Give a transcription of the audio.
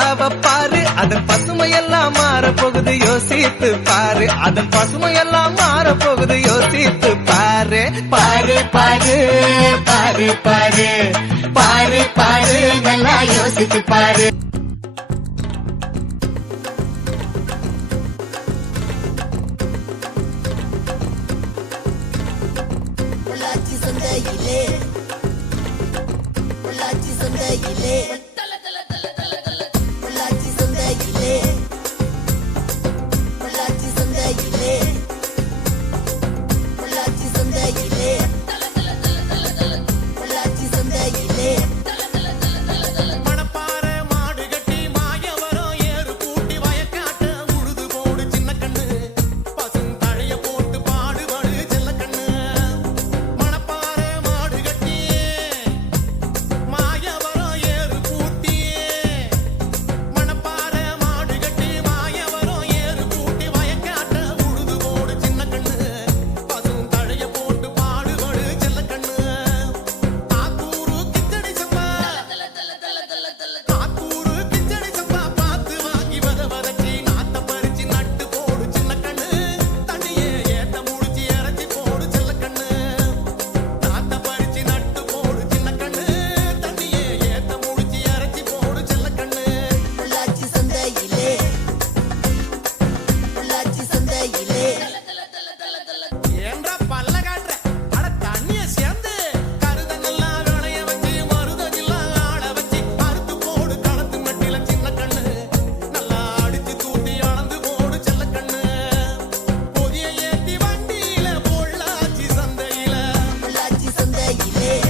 பூங்காவ பாரு அதன் பசுமையெல்லாம் மாற போகுது யோசித்து பாரு. அதன் பசுமையெல்லாம் மாற போகுது யோசித்து பாரு. பாரு பாரு பாரு பாரு. பாரு பாரு நல்லா யோசித்து பாரு. பொள்ளாச்சி சந்தையிலே பொள்ளாச்சி சந்தையிலே. yeah.